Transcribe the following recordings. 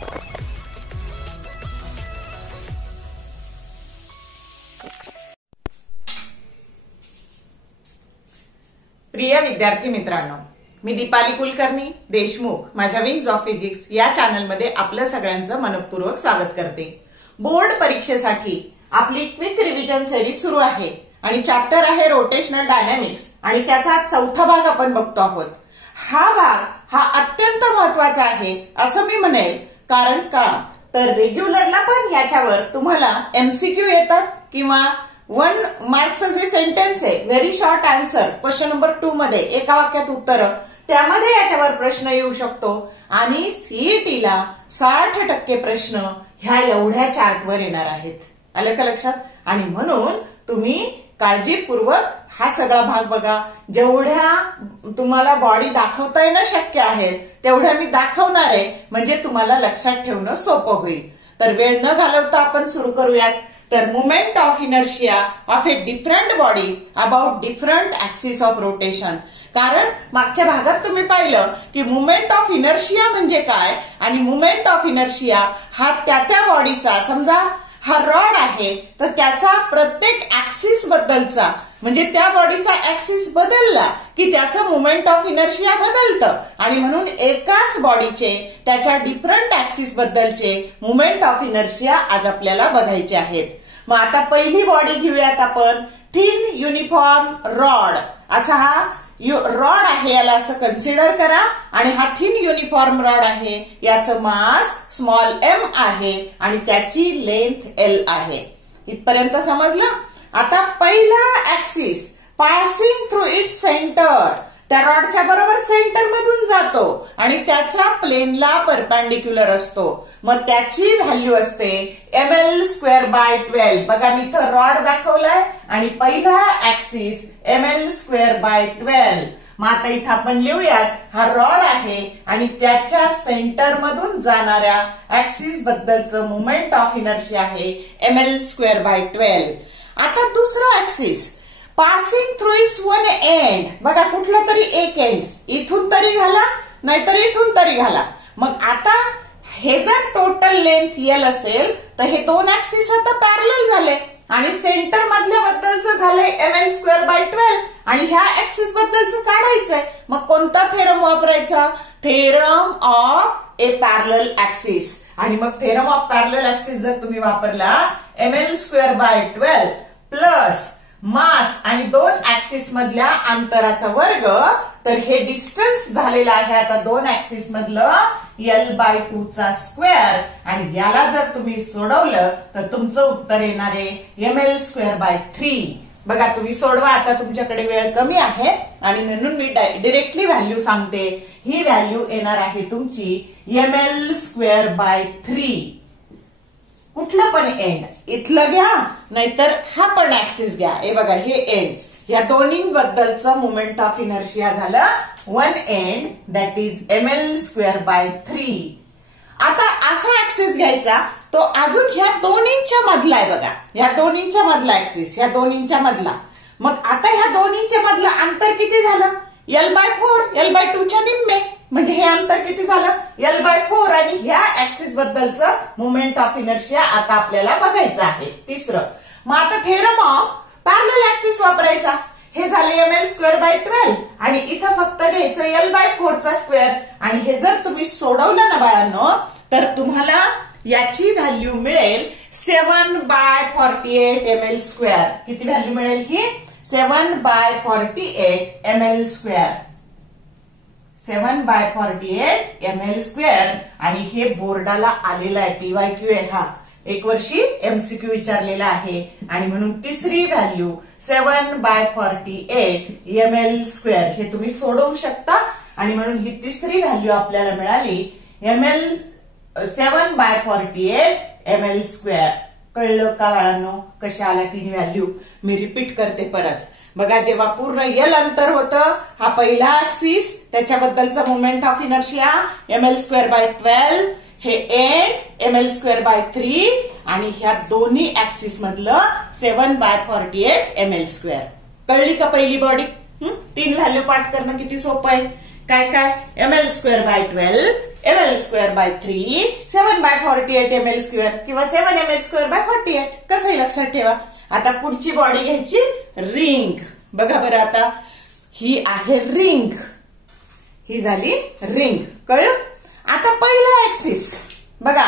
प्रिय विद्यार्थी मित्रांनो, मी दीपाली कुलकर्णी देशमुख माझ्या विंग्स ऑफ फिजिक्स या चॅनलमध्ये आपलं सगळ्यांचं मनपूर्वक स्वागत करते। बोर्ड परीक्षेसाठी आपली क्विक रिव्हिजन सिरीज सुरू आहे आणि चॅप्टर आहे रोटेशनल डायनॅमिक्स आणि त्याचा चौथा भाग आपण बघतो आहोत। हा भाग हा अत्यंत महत्वाचा आहे असं मी म्हणेल, कारण का तर रेग्युलरला पण याच्यावर तुम्हाला एमसीक्यू येतात किंवा 1 मार्क्सचं जे सेंटेन्स आहे very short answer question number 2 मध्ये एका वाक्यात उत्तर, त्यामध्ये याच्यावर प्रश्न येऊ शकतो आणि सीईटीला 60% प्रश्न ह्या एवढ्या चार्टवर येणार आहेत। आलं का लक्षात? आणि म्हणून तुम्ही काळजीपूर्वक हा सगळा भाग बघा। जेवढ्या तुम्हाला बॉडी दाखवता येणं शक्य आहे तेवढ्या मी दाखवणार आहे, म्हणजे तुम्हाला लक्षात ठेवणं सोपं होईल। तर वेळ न घालवता आपण सुरू करूयात। तर movement of inertia of A different body about different axis of rotation. कारण मागच्या भागात तुम्ही पाहिलं की मुवमेंट ऑफ इनर्शिया म्हणजे काय आणि मुवमेंट ऑफ इनर्शिया हा त्या बॉडीचा, समजा हा रॉड आहे तर त्याचा प्रत्येक ऍक्सिस बद्दलचा, म्हणजे त्या बॉडीचा ऍक्सिस बदलला की त्याचं मुवमेंट ऑफ इनर्शिया बदलतं आणि म्हणून एकाच बॉडीचे त्याच्या डिफरंट ऍक्सिस बद्दलचे मुवमेंट ऑफ इनर्शिया आज आपल्याला बघायचे आहेत। मग आता पहिली बॉडी घेऊयात आपण, थिन युनिफॉर्म रॉड। असा हा रॉड आहे, याला असं कन्सिडर करा आणि हा थिन युनिफॉर्म रॉड आहे, याचं मास स्मॉल m आहे आणि त्याची लेंथ l आहे। इथपर्यंत समजलं? आता पहिला axis passing through its centre त्या रॉडच्या बरोबर सेंटर मधून जातो आणि त्याच्या प्लेनला परपेंडिक्युलर असतो, मग त्याची व्हॅल्यू असते ml²/12। बघा मी इथं रॉड दाखवलाय आणि पहिला ऍक्सिस ml²/12। मग आता इथं आपण लिहूयात हा रॉड आहे आणि त्याच्या सेंटर मधून जाणाऱ्या ऍक्सिस बद्दलचं मुवमेंट ऑफ इनर्शिया आहे ml²/12। आता दुसरा axis passing through it's one end, बघा कुठला तरी एक एंड, इथून तरी घाला नाहीतर इथून तरी घाला। मग आता हे जर टोटल लेंथ l असेल तर हे दोन ऍक्सिस आता पॅरलल झाले आणि सेंटर मधल्या बद्दलचं झालंय ml²/12 आणि ह्या ऍक्सिस बद्दलचं काढायचंय। मग कोणता थेरम वापरायचा? Theorem of A parallel axis. आणि मग थेरम ऑफ पॅरलल ऍक्सिस जर तुम्ही वापरला ml²/12 प्लस मास आणि दोन ऍक्सिस मधल्या अंतराचा वर्ग, तर हे डिस्टन्स झालेलं आहे आता दोन ऍक्सिस मधलं l/2 चा स्क्वेअर आणि याला जर तुम्ही सोडवलं तर तुमचं उत्तर येणार आहे ml²/3। बघा तुम्ही सोडवा, आता तुमच्याकडे वेळ कमी आहे आणि म्हणून मी डायरेक्टली व्हॅल्यू सांगते। ही व्हॅल्यू येणार आहे तुमची ml²/3। कुठलं पण एंड, इथलं घ्या नाहीतर हा पण ऍक्सिस घ्या। हे बघा हे एंड, या दोन्ही बद्दलचं मुवमेंट ऑफ इनर्शिया झालं one end, that is ml²/3। आता असा ऍक्सिस घ्यायचा तो अजून ह्या दोन्हींच्या मधला आहे, बघा ह्या दोन्हींच्या मधला ऍक्सिस, ह्या दोन्हींच्या मधला। मग आता ह्या दोन्हींच्या मधलं अंतर किती झालं? l/4, l/2 च्या निम्मे, म्हणजे हे अंतर किती झालं? l/4 आणि ह्या ऍक्सिस बद्दलचं मुवमेंट ऑफ इनर्शिया आता आपल्याला बघायचं आहे। तिसरं, मग आता थेरम ऑफ पॅरलल ऍक्सिस वापरायचा। हे झाले ml²/12 आणि इथं फक्त घ्यायचं l/4 चा स्क्वेअर आणि हे जर तुम्ही सोडवलं ना बाळांनो तर तुम्हाला याची व्हॅल्यू मिळेल 7/48 ml²। किती व्हॅल्यू मिळेल ही? 7/48 ml², 7/48 ml² आणि हे बोर्डाला आलेला आहे, PYQ आहे हा, एक वर्षी एमसीक्यू विचारलेला आहे आणि म्हणून तिसरी व्हॅल्यू 7/48 ml²। हे तुम्ही सोडवू शकता आणि म्हणून ही तिसरी व्हॅल्यू आपल्याला मिळाली 7/48 ml²। कळलं का बाळांनो कशा आल्या तीन व्हॅल्यू? मी रिपीट करते परत। बघा जेव्हा पूर्ण l अंतर होतं, हा पहिला ऍक्सिस त्याच्याबद्दलचा मुवमेंट ऑफ इनर्शिया ml²/12, हे एंड ml²/3 आणि ह्या दोन्ही ऍक्सिस मधलं 7/48 ml²। कळली का पहिली बॉडी? तीन व्हॅल्यू पाठ करणं किती सोपं आहे। काय काय? ml²/12, ml² ml² bye 3, 7 bye 48 ml² किंवा 7 ml² बाय 48 कसंही लक्षात ठेवा. आता पुढची बॉडी घ्यायची रिंग. बघा बरं आता ही आहे रिंग, ही झाली रिंग. कळलं. आता पहिला ऍक्सिस बघा,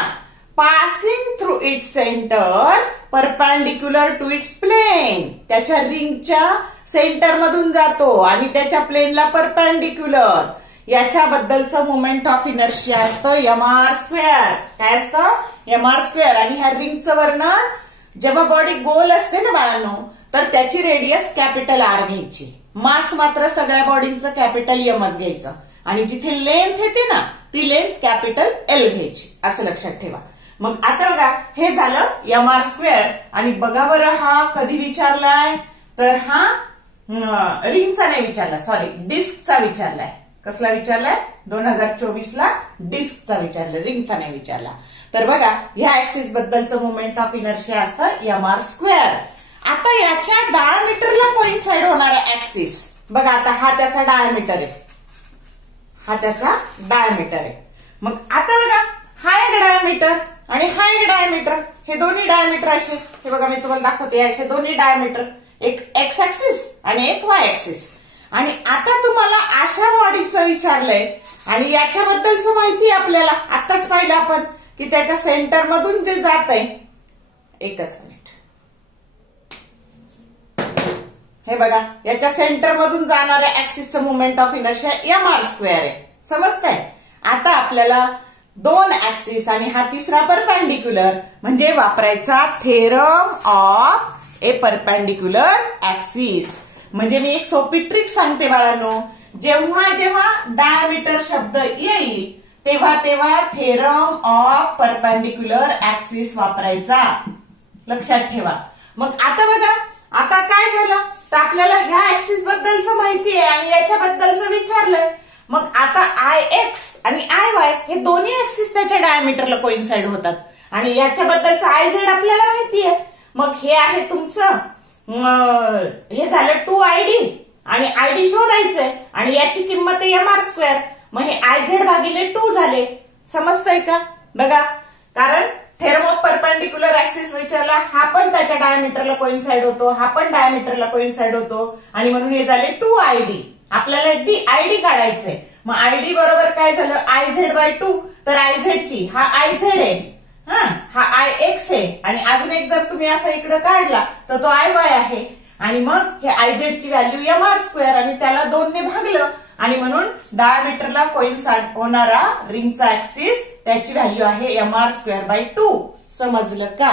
passing through its centre perpendicular to its plane. त्याच्या रिंगच्या सेंटर मधून जातो आणि त्याच्या प्लेनला परपेंडिक्युलर. याच्याबद्दलचं मोमेंट ऑफ इनर्शिया असतं mr². काय असतं? mr². आणि ह्या रिंगचं वर्णन जेव्हा बॉडी गोल असते ना बाळांनो, तर त्याची रेडियस कॅपिटल आर घ्यायची. मास मात्र सगळ्या बॉडींचं कॅपिटल एमच घ्यायचं आणि जिथे लेंथ येते ना ती लेंथ कॅपिटल एल घ्यायची. असं लक्षात ठेवा. मग आता बघा हे झालं mr². आणि बघा बरं हा कधी विचारलाय, तर हा रिंगचा नाही विचारला, सॉरी डिस्कचा विचारलाय. कसला विचारलाय? 2024 ला डिस्कचा विचारला, रिंगचा नाही विचारला. तर बघा ह्या ऍक्सिस बद्दलचं मोमेंट ऑफ इनर्शिया असतं mr². आता याच्या डायमीटरला कोइन्साइड होणारा ऍक्सिस बघा. आता हा त्याचा डायमीटर आहे, हा त्याचा डायमीटर आहे. मग आता बघा हा एक डायमीटर आणि हा एक डायमीटर, हे दोन्ही डायमीटर असे, हे बघा मी तुम्हाला दाखवते, असे दोन्ही डायमीटर, एक एक्स ऍक्सिस आणि एक वाय ऍक्सिस. आणि आता तुम्हाला अशा बॉडीचं विचारलंय आणि याच्याबद्दलचं माहिती आपल्याला आताच पाहिलं आपण की त्याच्या सेंटर मधून जे जात आहे, एकच मिनिट, हे बघा याच्या सेंटर मधून जाणाऱ्या ऍक्सिसचं मोमेंट ऑफ इनर्शिया mr² आहे. समजतंय. आता आपल्याला दोन ऍक्सिस आणि हा तिसरा परपेंडिक्युलर म्हणजे वापरायचा theorem of A perpendicular axis. म्हणजे मी एक सोपी ट्रिक सांगते बाळांनो, जेव्हा जेव्हा डायमीटर शब्द येईल तेव्हा तेव्हा थेरम ऑफ परपेंडिक्युलर ऍक्सिस वापरायचा. लक्षात ठेवा. मग आता बघा आता काय झालं, तर आपल्याला ह्या ऍक्सिस बद्दलचं माहिती आहे आणि याच्याबद्दलचं विचारलंय. मग आता Ix आणि Iy हे दोन्ही ऍक्सिस त्याच्या डायमीटरला कोइन्साइड होतात आणि याच्याबद्दलचं Iz आपल्याला माहिती आहे. मग हे आहे तुमचं, हे झालं 2ID आणि ID शोधायचंय आणि याची किंमत आहे mr². मग हे Iz भागिले 2 झाले. समजतंय का? बघा कारण थेरम ऑफ परपेंडिक्युलर ऍक्सिस विचारला, हा पण त्याच्या डायमीटरला कोइन्साइड होतो, हा पण डायमीटरला कोइन्साइड होतो आणि म्हणून हे झाले 2ID. आपल्याला ID काढायचंय. मग ID बरोबर काय झालं, Iz/2. तर Iz ची हा Iz आहे, हा Ix आहे आणि अजून एक जर तुम्ही असं इकडे काढला तर तो Iy आहे आणि मग हे Iz ची व्हॅल्यू mr² आणि त्याला 2 ने भागलं आणि म्हणून डायमीटरला कोइन्साइड होणारा रिंगचा ऍक्सिस त्याची व्हॅल्यू आहे mr²/2. समजलं का?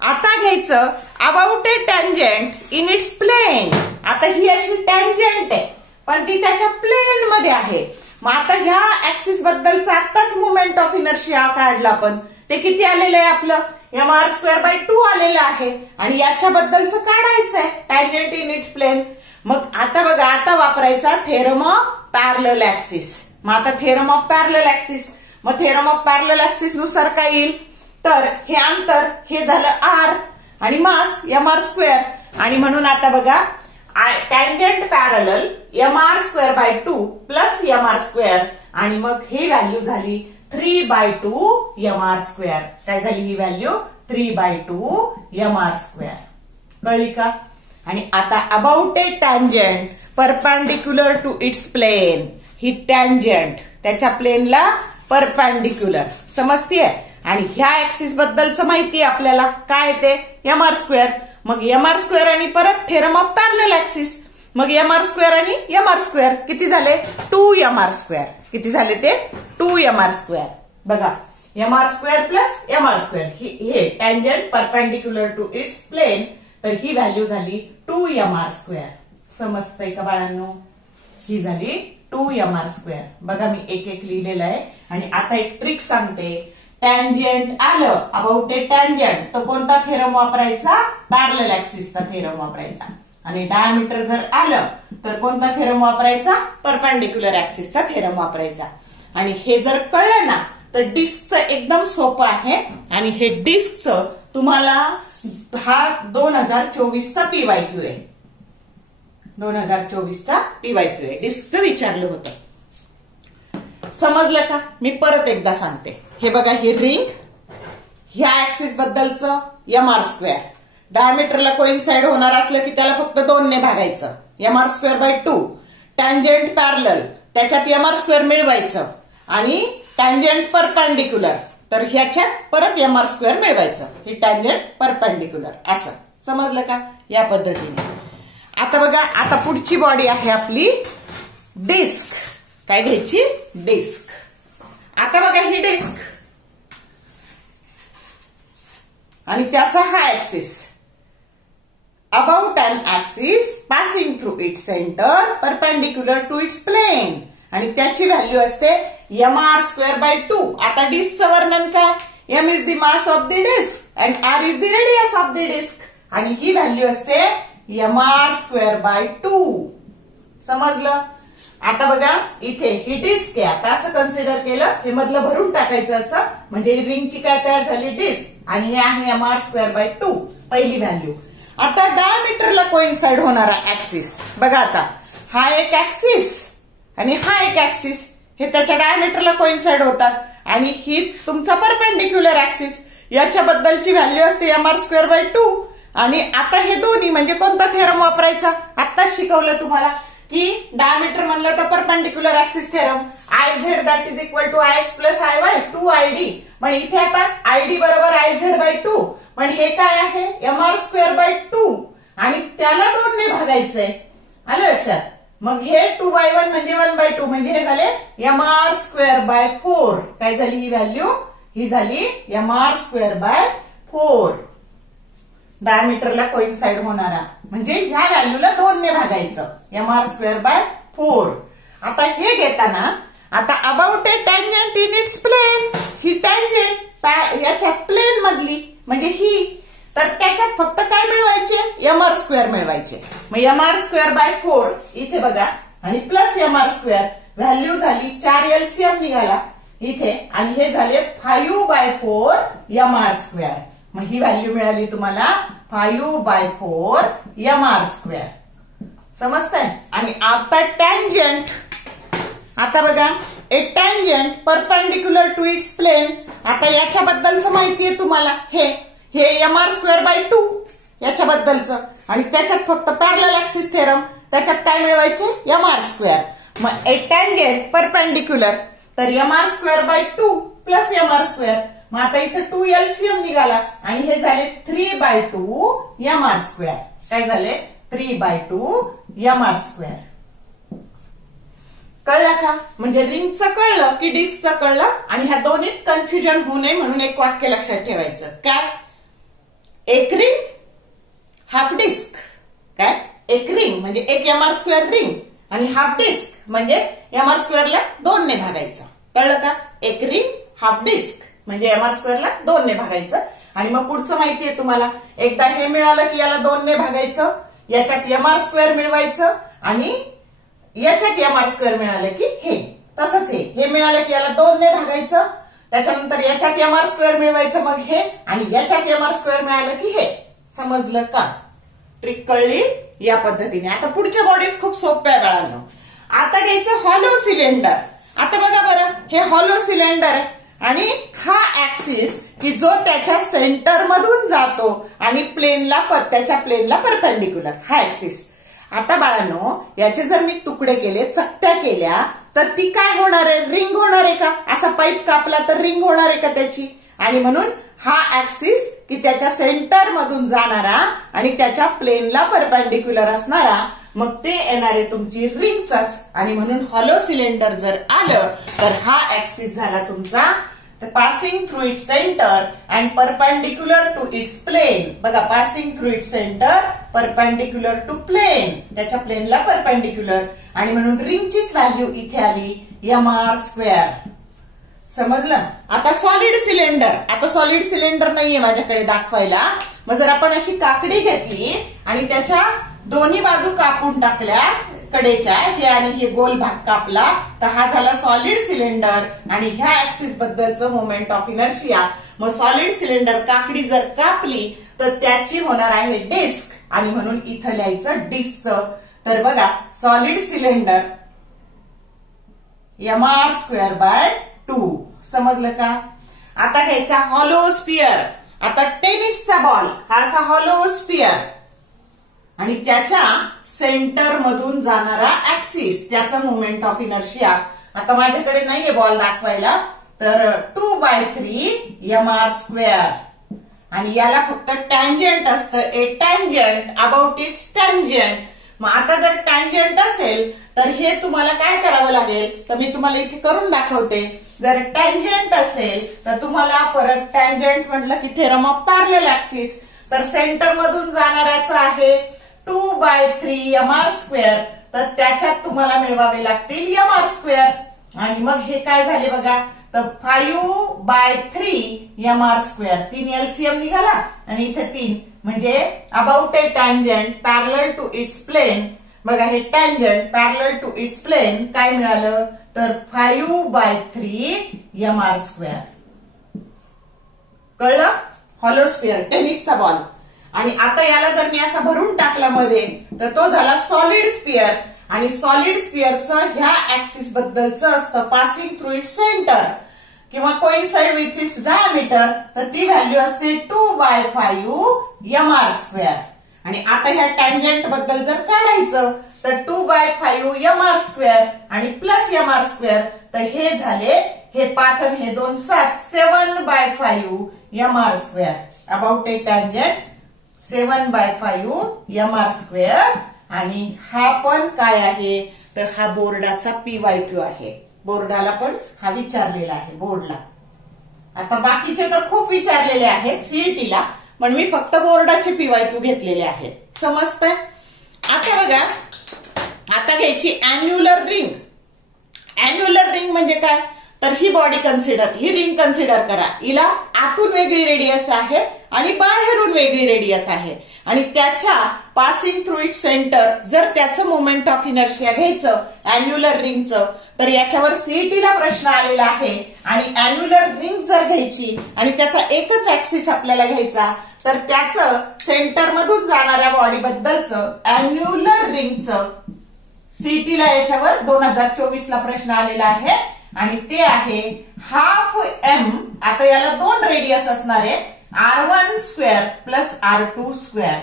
आता घ्यायचं about a tangent in its plane. आता ही अशी टँजंट आहे पण ती त्याच्या प्लेन मध्ये आहे. मग आता ह्या ऍक्सिस बद्दलचा आत्ताच मोमेंट ऑफ इनर्शिया काढला आपण, ते किती आलेलं आहे आपलं mr²/2 आलेलं आहे आणि याच्याबद्दलचं काढायचंय टँजंट इन इट्स प्लेन. मग आता बघा आता वापरायचा थेरम ऑफ पॅरलल ऍक्सिस. मग आता थेरम ऑफ पॅरलल ऍक्सिस, मग थेरम ऑफ पॅरलल ऍक्सिस नुसार काय येईल, तर हे अंतर हे झालं r आणि मास mr² आणि म्हणून आता बघा tangent parallel mr²/2 plus mr² आणि मग ही व्हॅल्यू झाली 3/2 mr². काय झाली ही व्हॅल्यू 3/2 mr². कळली का? आणि आता about a tangent perpendicular to its plane. ही टँजंट त्याच्या प्लेनला परपेंडिक्युलर समजतीये आणि ह्या ऍक्सिस बद्दलचं माहिती आपल्याला काय ते mr². मग mr² आणि परत थेरम ऑफ पॅरलल ऍक्सिस. मग mr² आणि mr² किती झाले 2mr². किती झाले ते 2mr². बघा mr² प्लस mr², हे tangent perpendicular to its plane, तर ही व्हॅल्यू झाली 2mr². समजतंय का बाळांनो? ही झाली 2mr². बघा मी एक एक लिहिलेलं आहे आणि आता एक ट्रिक सांगते. टँजंट आलं अबाउट ए टँजंट तर कोणता थेरम वापरायचा, पॅरलल ऍक्सिसचा थेरम वापरायचा. आणि डायमीटर जर आलं तर कोणता थेरम वापरायचा, परपेंडिक्युलर ऍक्सिसचा थेरम वापरायचा. आणि हे जर कळलं ना तर डिस्कचं एकदम सोपं आहे आणि हे डिस्कचं तुम्हाला हा 2024चा PYQ आहे. 2024चा PYQ आहे. डिस्कचं विचारलं होतं. समजलं का? मी परत एकदा सांगते. हे बघा, ही रिंग, ह्या ऍक्सिस बद्दलचं mr². डायमीटरला कोइन्साइड होणार असलं की त्याला फक्त 2 ने भागायचं, mr²/2. टँजंट पॅरलल, त्याच्यात mr² मिळवायचं आणि टँजंट परपेंडिक्युलर, तर ह्याच्यात परत mr² मिळवायचं. ही टँजंट परपेंडिक्युलर. असं समजलं का? या पद्धतीने. आता बघा, आता पुढची बॉडी आहे आपली डिस्क. काय घ्यायची? डिस्क. आता बघा, ही डिस्क आणि त्याचा हा axis. About an axis passing through its center perpendicular to its plane. आणि त्याची व्हॅल्यू असते mr²/2. आता डिस्कचं वर्णन काय? m is the mass of the disc and r is the radius of the disc. आणि ही व्हॅल्यू असते mr²/2. समजलं? आता बघा, इथे ही डिस्क आहे. आता असं कन्सिडर केलं, हे मधलं भरून टाकायचं असं, म्हणजे रिंगची काय तयार झाली? डिस्क. आणि हे आहे mr²/2, पहिली व्हॅल्यू. आता डायमीटरला कोइन्साइड होणारा ऍक्सिस बघा. आता हा एक ऍक्सिस आणि हा एक ऍक्सिस, हे त्याच्या डायमीटरला कोइन्साइड होतात. आणि ही तुमचा परपेंडिक्युलर ऍक्सिस, याच्याबद्दलची व्हॅल्यू असते mr²/2. आणि आता हे दोन्ही म्हणजे कोणता थेरम वापरायचा? आत्ताच शिकवलं तुम्हाला की डायमीटर म्हणलं तर perpendicular axis theorem, IZ that is equal to IX plus IY 2ID. पण इथे आता ID बरोबर IZ/2. पण हे काय आहे? mr²/2 आणि त्याला 2 ने भागायचंय. आलं लक्षात? मग हे 2/1 म्हणजे 1/2, म्हणजे हे झाले mr²/4. काय झाली ही व्हॅल्यू? ही झाली mr²/4. डायमीटरला कोइन्साइड होणारा, म्हणजे ह्या व्हॅल्यूला 2 ने भागायचं, mr²/4. आता हे घेताना, आता about a tangent in its plane, ही टँजंट याच्या प्लेन मधली म्हणजे ही, तर त्याच्यात फक्त काय मिळवायचे? mr² मिळवायचे. मग mr²/4 इथे बघा आणि प्लस mr², व्हॅल्यू झाली 4 LCM निघाला इथे, आणि हे झाले 5/4 mr². मग ही व्हॅल्यू मिळाली तुम्हाला 5/4 mr². समजतंय? आणि आता टँजंट, आता बघा, एक tangent perpendicular to its plane. आता याच्याबद्दलचं माहितीये तुम्हाला, हे mr²/2 याच्याबद्दलचं, आणि त्याच्यात फक्त पॅरलल ऍक्सिस थेरम, त्याच्यात काय मिळवायचे? mr². मग एक टँजंट परपेंडिक्युलर, तर mr²/2 प्लस mr². मग आता इथे 2 LCM निघाला आणि हे झाले 3/2 mr². काय झाले? 3/2 mr². कळलं का? म्हणजे रिंगचं कळलं की डिस्कचं कळलं. आणि ह्या दोन्हीत कन्फ्युजन होऊ नये म्हणून एक वाक्य लक्षात ठेवायचं. काय? एक रिंग हाफ डिस्क. काय? एक रिंग म्हणजे एक mr² रिंग आणि हाफ डिस्क म्हणजे mr²ला 2 ने भागायचं. कळलं का? एक रिंग हाफ डिस्क म्हणजे mr²ला 2 ने भागायचं. आणि मग पुढचं माहितीये तुम्हाला, एकदा हे मिळालं की याला 2 ने भागायचं, याच्यात mr² मिळवायचं, आणि याच्यात mr² मिळालं की हे तसंच हे मिळालं की याला 2 ने भागायचं, त्याच्यानंतर याच्यात mr² मिळवायचं, मग हे, आणि याच्यात mr² मिळालं की हे. समजलं का? ट्रिक कळली? या पद्धतीने. आता पुढच्या बॉडीज खूप सोप्या बाळांनो. आता घ्यायचं हॉलो सिलेंडर. आता बघा बरं, हे हॉलो सिलेंडर आहे आणि हा ऍक्सिस की जो त्याच्या सेंटर मधून जातो आणि त्याच्या प्लेनला परपेंडिक्युलर, हा ऍक्सिस. आता बाळांनो, याचे जर मी तुकडे केले, चकत्या केल्या, तर ती काय होणार आहे? रिंग होणार आहे का? असा पाईप कापला तर रिंग होणार आहे का त्याची? आणि म्हणून हा ऍक्सिस की त्याच्या सेंटर मधून जाणारा आणि त्याच्या प्लेनला परपेंडिक्युलर असणारा, मग ते येणार आहे तुमची रिंगचाच. आणि म्हणून हॉलो सिलेंडर जर आलं तर हा ऍक्सिस झाला तुमचा passing through its centre and perpendicular to its plane. बघा, passing through its centre perpendicular to plane, त्याच्या प्लेनला परपेंडिक्युलर. आणि म्हणून रिंगचीच व्हॅल्यू इथे आली mr². समजलं? आता सॉलिड सिलेंडर. आता सॉलिड सिलेंडर नाहीये माझ्याकडे दाखवायला. मग जर आपण अशी काकडी घेतली आणि त्याच्या दोन्ही बाजू कापून टाकल्या, कडेच्या हे आणि हे गोल भाग कापला, तर हा झाला सॉलिड सिलेंडर. आणि ह्या ऍक्सिस बद्दलचं मोमेंट ऑफ इनर्शिया. मग सॉलिड सिलेंडर काकडी जर कापली तर त्याची होणार आहे डिस्क, आणि म्हणून इथं लिहायचं डिस्कचं. तर बघा, सॉलिड सिलेंडर mr²/2 समजलं का? आता घ्यायचा हॉलो स्पियर. आता टेनिसचा बॉल हा असा हॉलो स्पियर आणि त्याच्या सेंटर मधून जाणारा ऍक्सिस, त्याचा मोमेंट ऑफ इनर्शिया. आता माझ्याकडे नाहीये बॉल दाखवायला, तर 2/3 mr². आणि याला फक्त टँजंट असतं, ए टँजंट अबाउट इट्स टँजंट. मग आता जर टँजंट असेल तर हे तुम्हाला काय करावं लागेल, तर मी तुम्हाला इथे करून दाखवते. जर टँजंट असेल तर तुम्हाला परत टँजंट म्हटलं की थेरम ऑफ पॅरलल ऍक्सिस, तर सेंटर मधून जाणाऱ्याचं आहे 2/3 mr², तर त्याच्यात तुम्हाला मिळवावे लागतील mr². आणि मग हे काय झाले बघा, तर 5/3 mr². 3 LCM निघाला आणि इथे 3 म्हणजे about a tangent parallel to its plane. बघा हे tangent parallel to its plane काय मिळालं, तर 5/3 mr². कळलं? हॉलो स्पियर, टेनिसचा बॉल. आणि आता याला जर मी असा भरून टाकला मध्ये, तर तो झाला सॉलिड स्पियर. आणि सॉलिड स्पियरचं ह्या ऍक्सिस बद्दलचं असतं पासिंग थ्रू इट्स सेंटर किंवा कोइन्साइड विथ इट्स डायमीटर, तर ती व्हॅल्यू असते 2/5 mr². आणि आता ह्या टँजंट बद्दल जर काढायचं तर 2/5 mr² आणि प्लस mr², तर हे झाले, हे 5 आणि हे 2 7, 7/5 mr². About a tangent 7/5 mr². आणि हा पण काय आहे, तर हा बोर्डाचा PYQ आहे. बोर्डाला पण हा विचारलेला आहे बोर्डला. आता बाकीचे तर खूप विचारलेले आहेत सीईटीला, पण मी फक्त बोर्डाचे PYQ घेतलेले आहेत. समजतंय? आता बघा, आता घ्यायची अॅन्युलर रिंग. अॅन्युलर रिंग म्हणजे काय, तर ही बॉडी कन्सिडर, ही रिंग कन्सिडर करा. हिला आतून वेगळी रेडियस आहे आणि बाहेरून वेगळी रेडियस आहे. आणि त्याच्या पासिंग थ्रू इट सेंटर जर त्याचं मोमेंट ऑफ इनर्शिया घ्यायचं अॅन्युलर रिंगचं, तर याच्यावर सीईटीला प्रश्न आलेला आहे. आणि अॅन्युलर रिंग जर घ्यायची आणि त्याचा एकच ऍक्सिस आपल्याला घ्यायचा, तर त्याचं सेंटर मधून जाणाऱ्या बॉडी बद्दलचं अॅन्युलर रिंगचं सीईटीला याच्यावर 2024 ला प्रश्न आलेला आहे. आणि ते आहे ½ m. आता याला 2 रेडियस असणार आहे, r1² प्लस r2².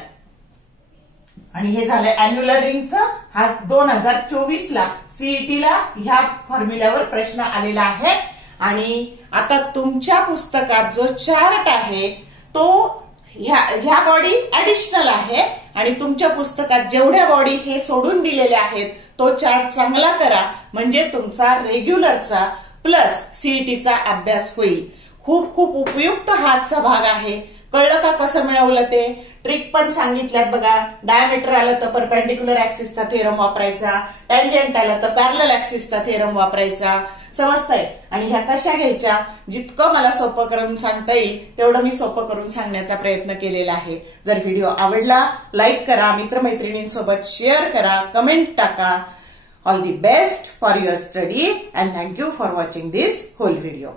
आणि हे झालं अॅन्युलर रिंगचं. हा 2024 ला सीईटीला ह्या फॉर्म्युल्यावर प्रश्न आलेला आहे. आणि आता तुमच्या पुस्तकात जो चार्ट आहे तो ह्या बॉडी ऍडिशनल आहे आणि तुमच्या पुस्तकात जेवढ्या बॉडी हे सोडून दिलेल्या आहेत तो चार्ट चांगला करा, म्हणजे तुमचा रेग्युलरचा प्लस सीईटीचा अभ्यास होईल. खूप खूप उपयुक्त हातचा भाग आहे. कळलं का कसं मिळवलं ते? ट्रिक पण सांगितल्यात बघा. डायमीटर आलं तर परपेंडिक्युलर ऍक्सिसचा थेरम वापरायचा, टँजंट आलं तर पॅरलल ऍक्सिसचा थेरम वापरायचा. समजतंय? आणि ह्या कशा घ्यायच्या, जितकं मला सोपं करून सांगता येईल तेवढं मी सोपं करून सांगण्याचा प्रयत्न केलेला आहे. जर व्हिडिओ आवडला लाईक करा, मित्रमैत्रिणींसोबत शेअर करा, कमेंट टाका. All the best for your study and thank you for watching this whole video.